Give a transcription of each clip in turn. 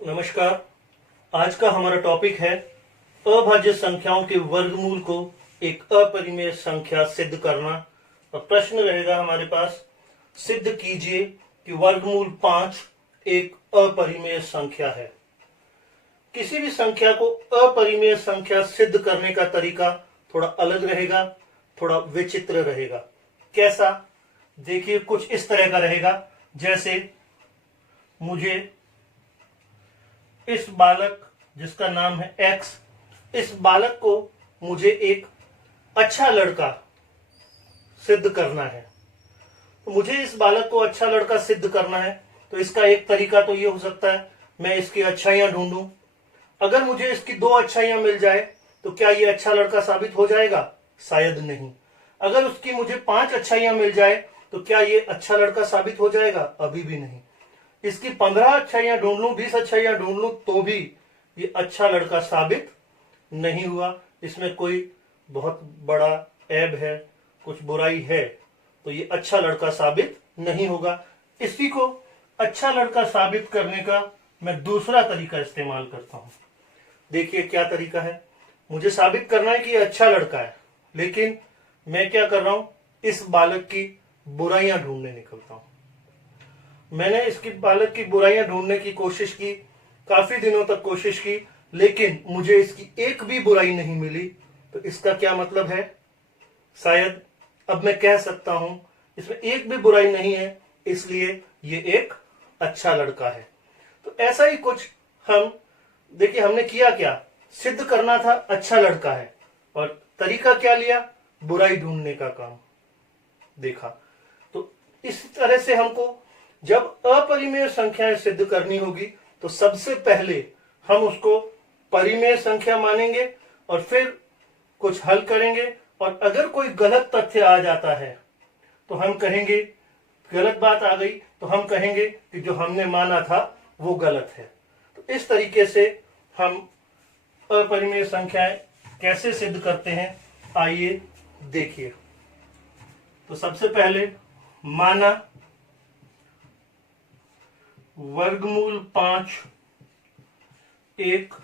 नमस्कार। आज का हमारा टॉपिक है अभाज्य संख्याओं के वर्गमूल को एक अपरिमेय संख्या सिद्ध करना। और प्रश्न रहेगा हमारे पास, सिद्ध कीजिए कि वर्गमूल 5 एक अपरिमेय संख्या है। किसी भी संख्या को अपरिमेय संख्या सिद्ध करने का तरीका थोड़ा अलग रहेगा, थोड़ा विचित्र रहेगा। कैसा? देखिए, कुछ इस तरह का रहेगा, जैसे मुझे इस बालक जिसका नाम है एक्स, इस बालक को मुझे एक अच्छा लड़का सिद्ध करना है। तो मुझे इस बालक को अच्छा लड़का सिद्ध करना है, तो इसका एक तरीका तो ये हो सकता है, मैं इसकी अच्छाइयां ढूंढूं। अगर मुझे इसकी 2 अच्छाइयां मिल जाए तो क्या ये अच्छा लड़का साबित हो जाएगा? शायद नहीं। अगर उसकी मुझे 5 अच्छाइयां मिल जाए तो क्या ये अच्छा लड़का साबित हो जाएगा? अभी भी नहीं। इसकी 15 अच्छाइयां ढूंढ लूं, 20 अच्छाइयां ढूंढ लूं, तो भी ये अच्छा लड़का साबित नहीं हुआ। इसमें कोई बहुत बड़ा ऐब है, कुछ बुराई है, तो ये अच्छा लड़का साबित नहीं होगा। इसी को अच्छा लड़का साबित करने का मैं दूसरा तरीका इस्तेमाल करता हूं। देखिए क्या तरीका है। मुझे साबित करना है कि ये अच्छा लड़का है, लेकिन मैं क्या कर रहा हूं, इस बालक की बुराइयां ढूंढने निकलता हूं। मैंने इसकी बालक की बुराइयां ढूंढने की कोशिश की, काफी दिनों तक कोशिश की, लेकिन मुझे इसकी एक भी बुराई नहीं मिली। तो इसका क्या मतलब है? शायद अब मैं कह सकता हूं इसमें एक भी बुराई नहीं है, इसलिए ये एक अच्छा लड़का है। तो ऐसा ही कुछ हम देखिए, हमने किया क्या, सिद्ध करना था अच्छा लड़का है, और तरीका क्या लिया? बुराई ढूंढने का काम देखा। तो इस तरह से हमको जब अपरिमेय संख्याएं सिद्ध करनी होगी तो सबसे पहले हम उसको परिमेय संख्या मानेंगे और फिर कुछ हल करेंगे। और अगर कोई गलत तथ्य आ जाता है तो हम कहेंगे, गलत बात आ गई तो हम कहेंगे कि जो हमने माना था वो गलत है। तो इस तरीके से हम अपरिमेय संख्याएं कैसे सिद्ध करते हैं, आइए देखिए। तो सबसे पहले माना वर्गमूल 5 एक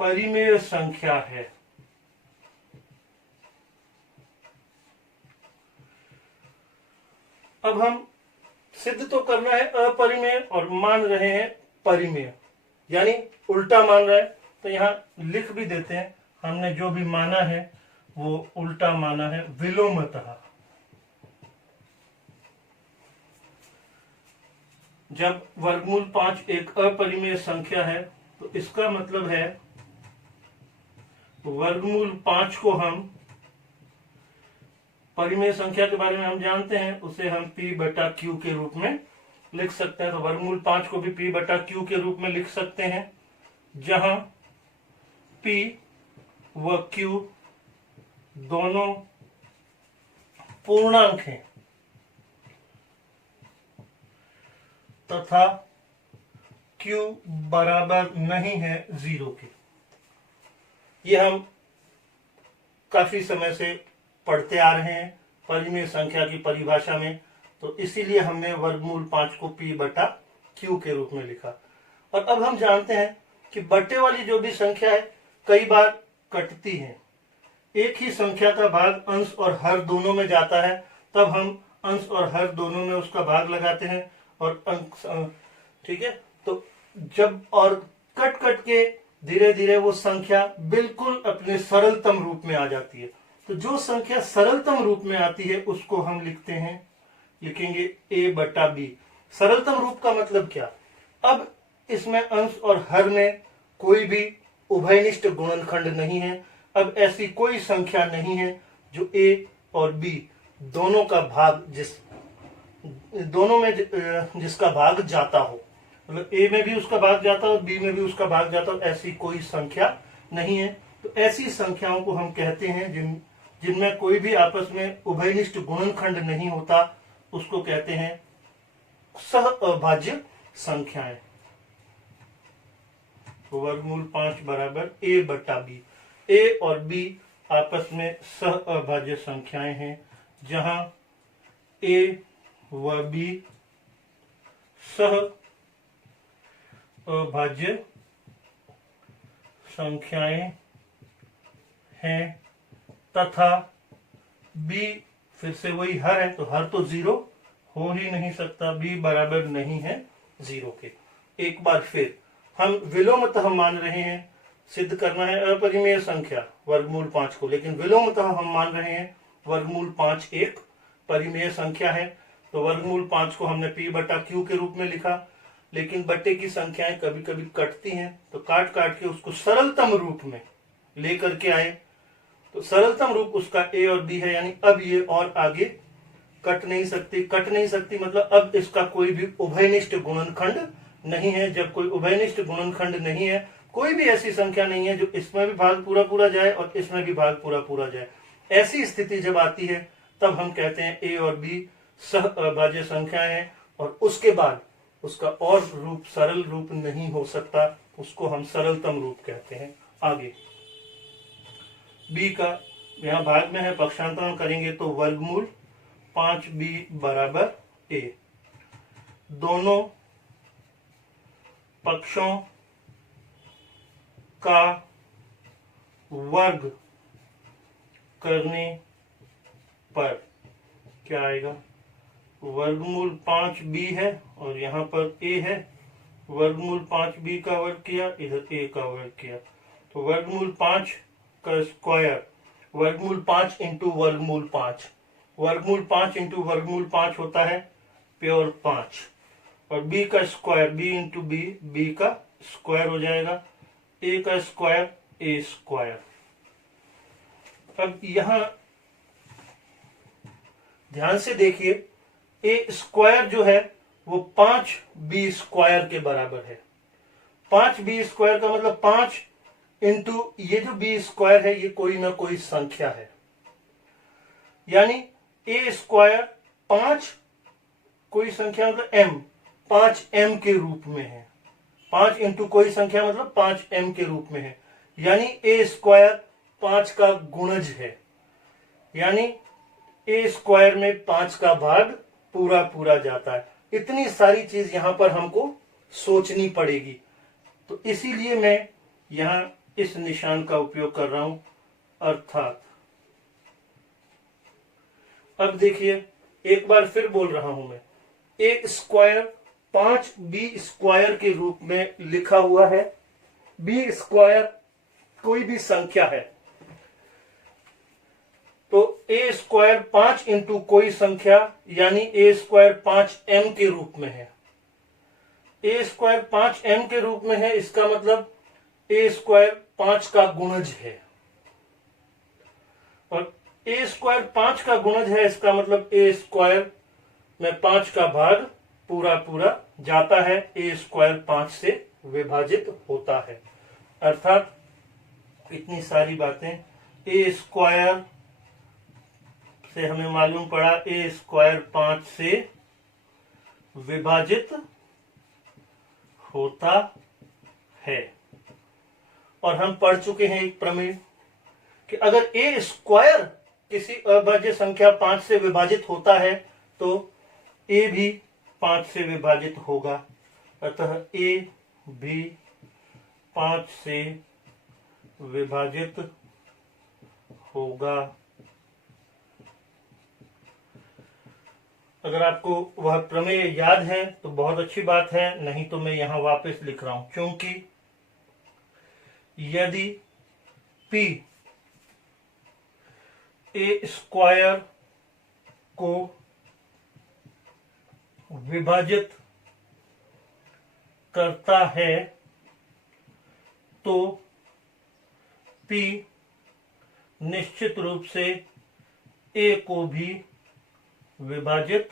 परिमेय संख्या है। अब हम सिद्ध तो करना है अपरिमेय और मान रहे हैं परिमेय, यानी उल्टा मान रहे हैं। तो यहां लिख भी देते हैं, हमने जो भी माना है वो उल्टा माना है, विलोमतः। जब वर्गमूल 5 एक अपरिमेय संख्या है तो इसका मतलब है वर्गमूल 5 को हम, परिमेय संख्या के बारे में हम जानते हैं, उसे हम p बटा q के रूप में लिख सकते हैं। तो वर्गमूल 5 को भी p बटा q के रूप में लिख सकते हैं, जहां p व q दोनों पूर्णांक हैं तथा q बराबर नहीं है 0 के। ये हम काफी समय से पढ़ते आ रहे हैं परिमेय संख्या की परिभाषा में, तो इसीलिए हमने वर्गमूल 5 को p बटा q के रूप में लिखा। और अब हम जानते हैं कि बट्टे वाली जो भी संख्या है कई बार कटती है। एक ही संख्या का भाग अंश और हर दोनों में जाता है, तब हम अंश और हर दोनों में उसका भाग लगाते हैं और अंक, ठीक है। तो जब और कट कट के धीरे धीरे वो संख्या बिल्कुल अपने सरलतम रूप में आ जाती है। तो जो संख्या सरलतम रूप में आती है उसको हम लिखते हैं, लिखेंगे a बटा b। सरलतम रूप का मतलब क्या? अब इसमें अंश और हर में कोई भी उभयनिष्ठ गुणनखंड नहीं है। अब ऐसी कोई संख्या नहीं है जो a और b दोनों का भाग दोनों में जिसका भाग जाता हो, मतलब a में भी उसका भाग जाता हो, b में भी उसका भाग जाता हो, ऐसी कोई संख्या नहीं है। तो ऐसी संख्याओं को हम कहते हैं जिनमें कोई भी आपस में उभयनिष्ठ गुणनखंड नहीं होता, उसको कहते हैं सह अभाज्य संख्याएं। तो वर्गमूल 5 बराबर a बटा b। a और b आपस में सह अभाज्य संख्याएं हैं, जहां a व b सह अभाज्य संख्याएं हैं तथा b फिर से वही हर है, तो हर तो 0 हो ही नहीं सकता, b बराबर नहीं है 0 के। एक बार फिर हम विलोमतः मान रहे हैं, सिद्ध करना है अपरिमेय संख्या वर्गमूल 5 को, लेकिन विलोमतः हम मान रहे हैं वर्गमूल 5 एक परिमेय संख्या है। तो वर्गमूल 5 को हमने p बटा q के रूप में लिखा, लेकिन बट्टे की संख्याएं कभी कभी कटती हैं, तो काट काट के उसको सरलतम रूप में लेकर के आए। तो सरलतम रूप उसका a और b है, यानी अब ये और आगे कट नहीं सकती मतलब अब इसका कोई भी उभयनिष्ठ गुणनखंड नहीं है। जब कोई उभयनिष्ठ गुणनखंड नहीं है, कोई भी ऐसी संख्या नहीं है जो इसमें भी भाग पूरा पूरा जाए और इसमें भी भाग पूरा पूरा जाए, ऐसी स्थिति जब आती है तब हम कहते हैं a और b सह अभाज्य संख्याएं हैं, और उसके बाद उसका और रूप सरल रूप नहीं हो सकता, उसको हम सरलतम रूप कहते हैं। आगे b का यहाँ भाग में है, पक्षांतरण करेंगे तो वर्गमूल 5b बराबर a। दोनों पक्षों का वर्ग करने पर क्या आएगा, वर्गमूल 5b है और यहाँ पर a है, वर्गमूल 5b का वर्ग किया, इधर a का वर्ग किया, तो वर्गमूल 5 का स्क्वायर, वर्गमूल 5 इंटू वर्गमूल 5, वर्गमूल 5 इंटू वर्गमूल 5 होता है प्योर 5, और b का स्क्वायर b इंटू b का स्क्वायर हो जाएगा, a का स्क्वायर a स्क्वायर। अब यहां ध्यान से देखिए, a स्क्वायर जो है वो 5b स्क्वायर के बराबर है। 5b स्क्वायर का मतलब 5 इंटू ये जो b स्क्वायर है ये कोई ना कोई संख्या है, यानी a स्क्वायर 5 कोई संख्या मतलब m, 5m के रूप में है। 5 इंटू कोई संख्या मतलब 5m के रूप में है, यानी a स्क्वायर 5 का गुणज है, यानी a स्क्वायर में 5 का भाग पूरा पूरा जाता है। इतनी सारी चीज यहां पर हमको सोचनी पड़ेगी, तो इसीलिए मैं यहां इस निशान का उपयोग कर रहा हूं, अर्थात। अब देखिए, एक बार फिर बोल रहा हूं मैं, a स्क्वायर 5b स्क्वायर के रूप में लिखा हुआ है। b स्क्वायर कोई भी संख्या है, तो a स्क्वायर 5 इंटू कोई संख्या, यानी a स्क्वायर 5m के रूप में है। a स्क्वायर 5m के रूप में है, इसका मतलब a स्क्वायर 5 का गुणज है, और a स्क्वायर 5 का गुणज है, इसका मतलब a स्क्वायर में 5 का भाग पूरा पूरा जाता है, a स्क्वायर 5 से विभाजित होता है। अर्थात इतनी सारी बातें, a स्क्वायर से हमें मालूम पड़ा a स्क्वायर 5 से विभाजित होता है, और हम पढ़ चुके हैं एक प्रमेय कि अगर a स्क्वायर किसी अभाज्य संख्या 5 से विभाजित होता है तो a भी 5 से विभाजित होगा, अतः a भी 5 से विभाजित होगा। अगर आपको वह प्रमेय याद है तो बहुत अच्छी बात है, नहीं तो मैं यहां वापस लिख रहा हूं, क्योंकि यदि p a स्क्वायर को विभाजित करता है तो p निश्चित रूप से a को भी विभाजित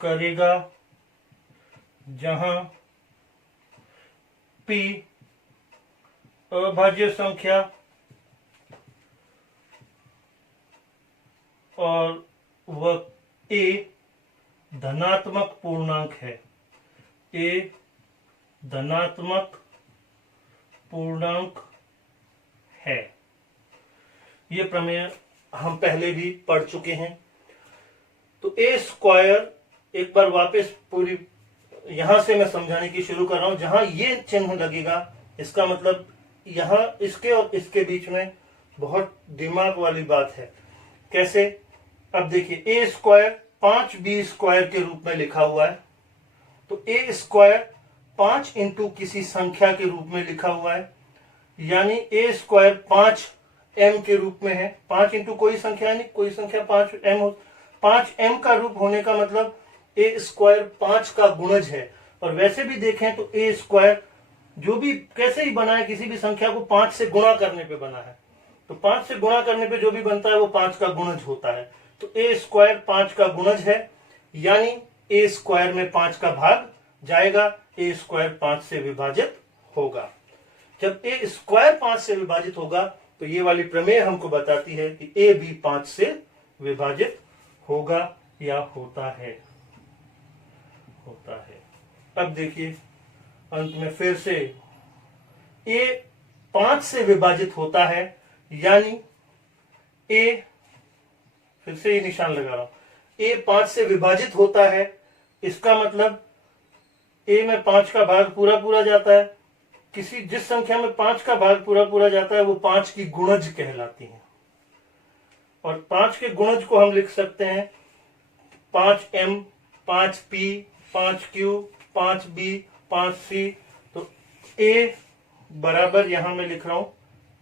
करेगा, जहां p अभाज्य संख्या और वह a धनात्मक पूर्णांक है, a धनात्मक पूर्णांक है। ये प्रमेय हम पहले भी पढ़ चुके हैं। तो a स्क्वायर, एक बार वापस पूरी यहां से मैं समझाने की शुरू कर रहा हूं। जहां ये चिन्ह लगेगा इसका मतलब यहां इसके और इसके बीच में बहुत दिमाग वाली बात है। कैसे? अब देखिए, ए स्क्वायर 5b स्क्वायर के रूप में लिखा हुआ है, तो ए स्क्वायर 5 इंटू किसी संख्या के रूप में लिखा हुआ है, यानी ए स्क्वायर 5m के रूप में है। 5 इंटू कोई संख्या, नहीं कोई संख्या 5m हो, 5m का रूप होने का मतलब ए स्क्वायर 5 का गुणज है। और वैसे भी देखें तो ए स्क्वायर जो भी कैसे ही बना है, किसी भी संख्या को 5 से गुणा करने पे बना है, तो 5 से गुणा करने पे जो भी बनता है वो 5 का गुणज होता है। तो ए स्क्वायर 5 का गुणज है, यानी ए स्क्वायर में 5 का भाग जाएगा, ए स्क्वायर 5 से विभाजित होगा। जब ए स्क्वायर 5 से विभाजित होगा तो ये वाली प्रमेय हमको बताती है कि ए भी 5 से विभाजित होगा या होता है। अब देखिए अंत में फिर से ए 5 से विभाजित होता है, यानी ए, फिर से ये निशान लगा रहा हूं, ए 5 से विभाजित होता है, इसका मतलब ए में 5 का भाग पूरा पूरा जाता है। किसी जिस संख्या में 5 का भाग पूरा पूरा जाता है वो 5 की गुणज कहलाती है। और 5 के गुणज को हम लिख सकते हैं 5m, 5p, 5q, 5b, 5c। तो a बराबर यहां मैं लिख रहा हूं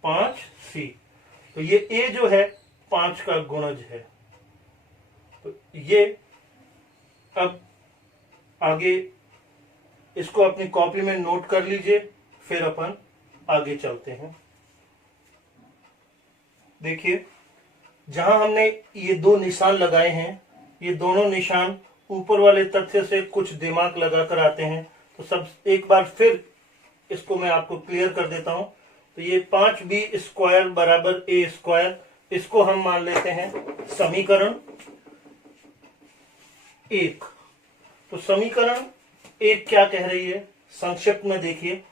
5c। तो ये a जो है 5 का गुणज है। तो ये अब आगे इसको अपनी कॉपी में नोट कर लीजिए, फिर अपन आगे चलते हैं। देखिए जहां हमने ये दो निशान लगाए हैं, ये दोनों निशान ऊपर वाले तथ्य से कुछ दिमाग लगाकर आते हैं। तो सब एक बार फिर इसको मैं आपको क्लियर कर देता हूं। तो ये 5b स्क्वायर बराबर ए स्क्वायर, इसको हम मान लेते हैं समीकरण 1। तो समीकरण 1 क्या कह रही है संक्षिप्त में देखिए,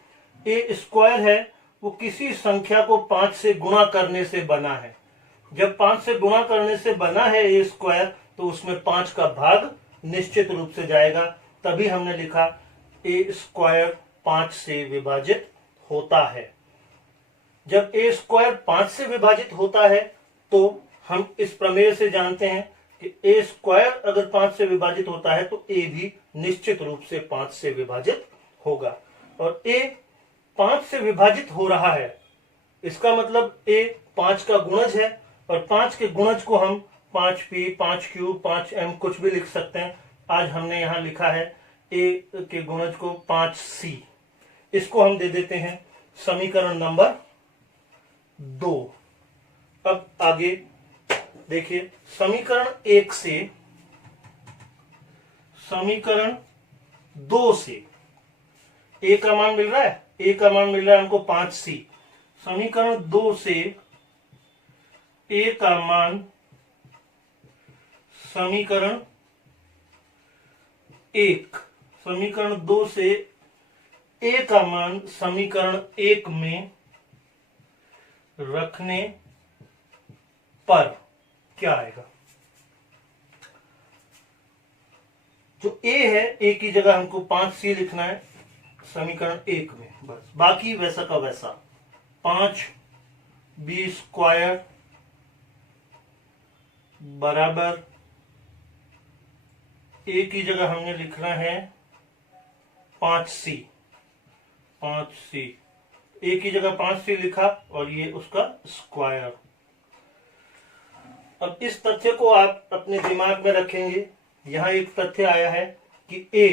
ए स्क्वायर है वो किसी संख्या को 5 से गुणा करने से बना है। जब 5 से गुणा करने से बना है ए स्क्वायर, तो उसमें 5 का भाग निश्चित रूप से जाएगा। तभी हमने लिखा ए स्क्वायर 5 से विभाजित होता है। जब ए स्क्वायर 5 से विभाजित होता है तो हम इस प्रमेय से जानते हैं कि ए स्क्वायर अगर 5 से विभाजित होता है तो ए भी निश्चित रूप से 5 से विभाजित होगा। और ए 5 से विभाजित हो रहा है, इसका मतलब ए 5 का गुणज है। और 5 के गुणज को हम 5p, 5q, 5m कुछ भी लिख सकते हैं। आज हमने यहां लिखा है ए के गुणज को 5c। इसको हम दे देते हैं समीकरण नंबर 2। अब आगे देखिए, समीकरण 1 से समीकरण 2 से ए का मान मिल रहा है, ए का मान मिल रहा है हमको 5c। समीकरण 2 से ए का मान समीकरण 1, समीकरण 2 से ए का मान समीकरण 1 में रखने पर क्या आएगा? जो ए है, ए की जगह हमको 5c लिखना है समीकरण 1 में, बस बाकी वैसा का वैसा। 5b स्क्वायर बराबर ए की जगह हमने लिखना है 5c। 5c, ए की जगह 5c लिखा और ये उसका स्क्वायर। अब इस तथ्य को आप अपने दिमाग में रखेंगे। यहां एक तथ्य आया है कि ए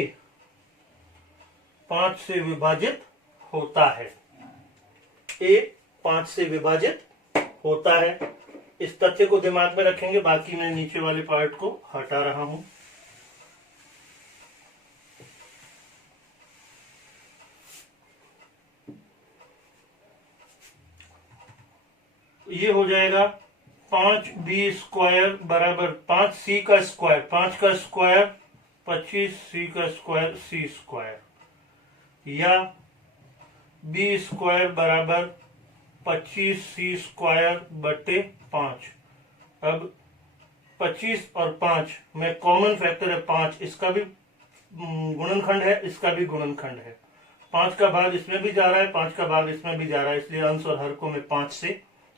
5 से विभाजित होता है, ए 5 से विभाजित होता है। इस तथ्य को दिमाग में रखेंगे। बाकी मैं नीचे वाले पार्ट को हटा रहा हूं। ये हो जाएगा 5b स्क्वायर बराबर 5c का स्क्वायर, 5 का स्क्वायर 25c का स्क्वायर c स्क्वायर, या b स्क्वायर बराबर 25c स्क्वायर बटे 5। अब 25 और 5 में कॉमन फैक्टर है 5, इसका भी गुणनखंड है, इसका भी गुणनखंड है। 5 का भाग इसमें भी जा रहा है, 5 का भाग इसमें भी जा रहा है, इसलिए अंश और हर को मैं 5 से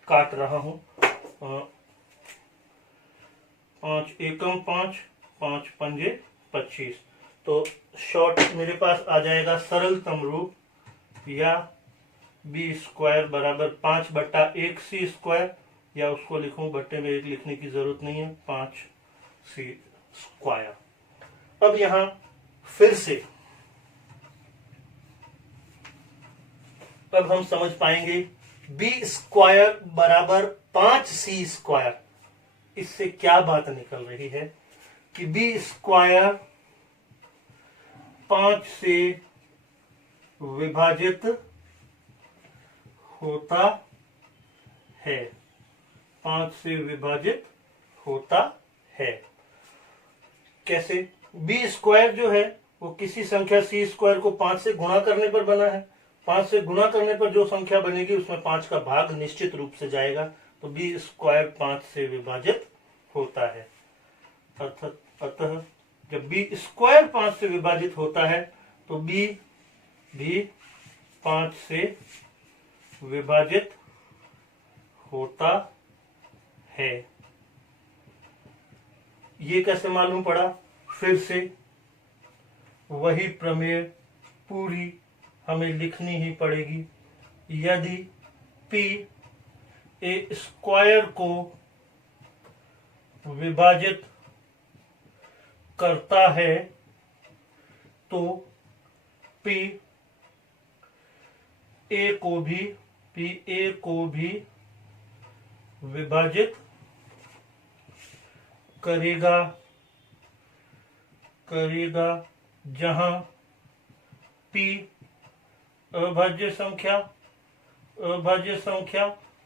काट रहा हूं। 5 एकम 5, 5 पंजे 25। तो शॉर्ट मेरे पास आ जाएगा सरलतम रूप, या बी स्क्वायर बराबर 5/1c², या उसको लिखूं, बट्टे में 1 लिखने की जरूरत नहीं है, 5c²। अब यहां फिर से अब हम समझ पाएंगे बी स्क्वायर बराबर 5c²। इससे क्या बात निकल रही है कि बी स्क्वायर 5 से विभाजित होता है, 5 से विभाजित होता है। कैसे? बी स्क्वायर जो है वो किसी संख्या c² को 5 से गुणा करने पर बना है। 5 से गुणा करने पर जो संख्या बनेगी उसमें 5 का भाग निश्चित रूप से जाएगा, तो बी स्क्वायर 5 से विभाजित होता है। अतः जब बी स्क्वायर 5 से विभाजित होता है तो बी भी 5 से विभाजित होता है। ये कैसे मालूम पड़ा? फिर से वही प्रमेय पूरी हमें लिखनी ही पड़ेगी। यदि p ए स्क्वायर को विभाजित करता है तो p a को भी विभाजित करेगा जहां p अभाज्य संख्या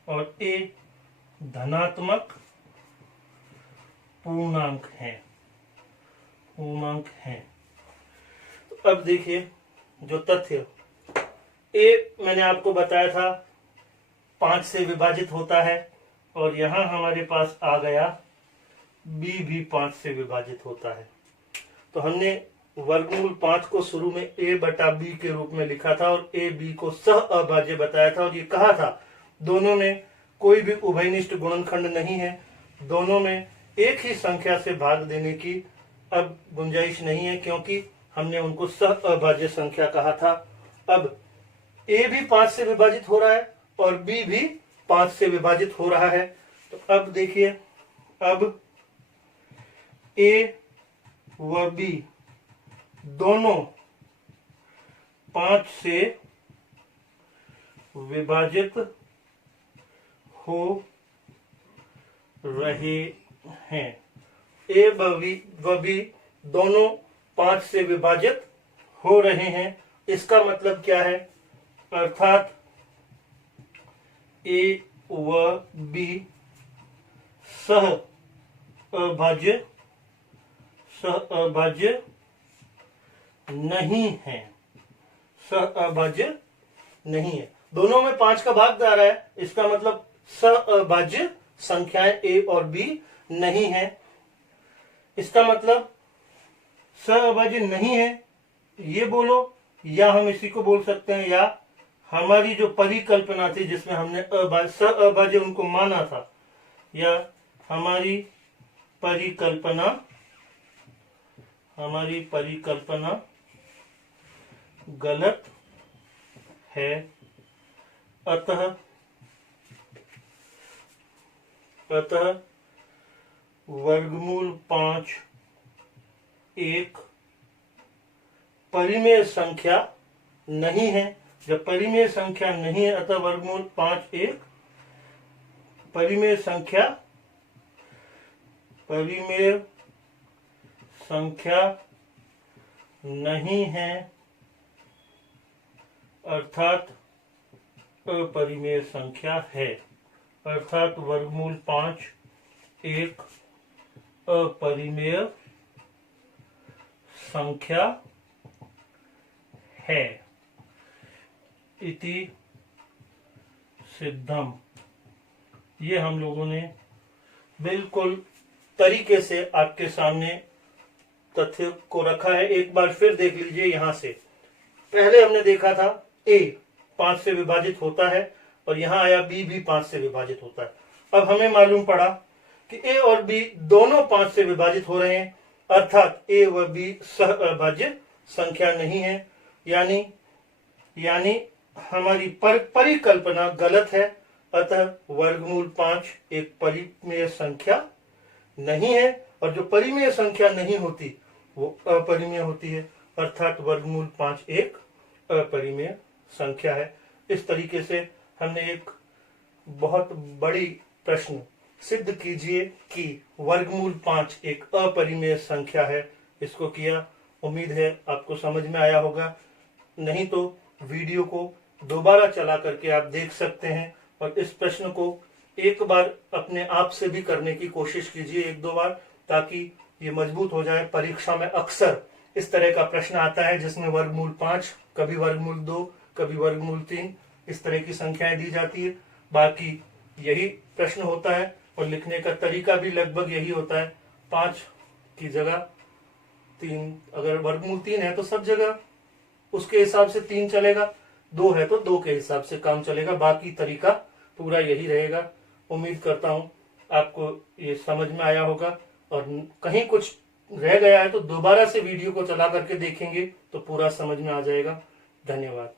और a धनात्मक पूर्णांक है। तो अब देखिए जो तथ्य a मैंने आपको बताया था 5 से विभाजित होता है, और यहां हमारे पास आ गया b भी 5 से विभाजित होता है। तो हमने वर्गमूल 5 को शुरू में a/b के रूप में लिखा था और a b को सह अभाज्य बताया था, और ये कहा था दोनों में कोई भी उभयनिष्ठ गुणनखंड नहीं है, दोनों में एक ही संख्या से भाग देने की अब गुंजाइश नहीं है, क्योंकि हमने उनको सह अभाज्य संख्या कहा था। अब a भी 5 से विभाजित हो रहा है और b भी 5 से विभाजित हो रहा है। तो अब देखिए, अब a व b दोनों 5 से विभाजित हो रहे हैं। a व b दोनों 5 से विभाजित हो रहे हैं। इसका मतलब क्या है? अर्थात a व b सह अभाज्य नहीं है, सह अभाज्य नहीं है। दोनों में 5 का भाग जा रहा है, इसका मतलब सह अभाज्य संख्याएं a और b नहीं है। इसका मतलब सह अभाज्य नहीं है ये बोलो, या हम इसी को बोल सकते हैं, या हमारी जो परिकल्पना थी जिसमें हमने सह अभाज्य उनको माना था, या हमारी परिकल्पना गलत है। अतः वर्गमूल 5 एक परिमेय संख्या नहीं है। जब परिमेय संख्या नहीं है, अतः वर्गमूल 5 एक परिमेय संख्या नहीं है, अर्थात अपरिमेय संख्या है। अर्थात वर्गमूल 5 एक अपरिमेय संख्या है। इति सिद्धम। ये हम लोगों ने बिल्कुल तरीके से आपके सामने तथ्य को रखा है। एक बार फिर देख लीजिए यहां से। पहले हमने देखा था a 5 से विभाजित होता है और यहां आया b भी 5 से विभाजित होता है। अब हमें मालूम पड़ा कि a और b दोनों 5 से विभाजित हो रहे हैं, अर्थात a व b सहअभाज्य संख्या नहीं है। यानी हमारी परिकल्पना गलत है। अतः वर्गमूल 5 एक परिमेय संख्या नहीं है, और जो परिमेय संख्या नहीं होती वो अपरिमेय होती है, अर्थात वर्गमूल 5 एक अपरिमेय संख्या है। इस तरीके से हमने एक बहुत बड़ी प्रश्न सिद्ध कीजिए कि वर्गमूल 5 एक अपरिमेय संख्या है, इसको किया। उम्मीद है आपको समझ में आया होगा। नहीं तो वीडियो को दोबारा चला करके आप देख सकते हैं और इस प्रश्न को एक बार अपने आप से भी करने की कोशिश कीजिए, 1-2 बार, ताकि ये मजबूत हो जाए। परीक्षा में अक्सर इस तरह का प्रश्न आता है जिसमें वर्गमूल 5, कभी वर्गमूल 2, कभी वर्गमूल 3, इस तरह की संख्याएं दी जाती है। बाकी यही प्रश्न होता है और लिखने का तरीका भी लगभग यही होता है। 5 की जगह 3, अगर वर्गमूल 3 है तो सब जगह उसके हिसाब से 3 चलेगा, 2 है तो 2 के हिसाब से काम चलेगा। बाकी तरीका पूरा यही रहेगा। उम्मीद करता हूं आपको ये समझ में आया होगा, और कहीं कुछ रह गया है तो दोबारा से वीडियो को चला करके देखेंगे तो पूरा समझ में आ जाएगा। धन्यवाद।